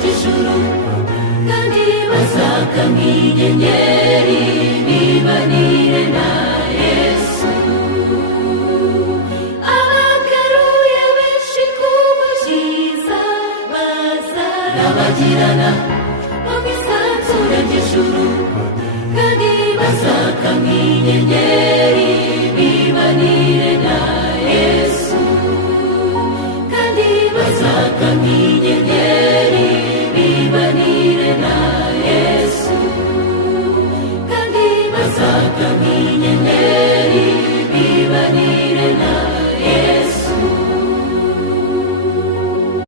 ry'ijuru kandi bazaka nk'inyenyeri bibanire na Yesu. Abagaruye benshi ku mukiza bazarabagirana mu isanzure ry'ijuru kandi bazaka nk'inyenyeri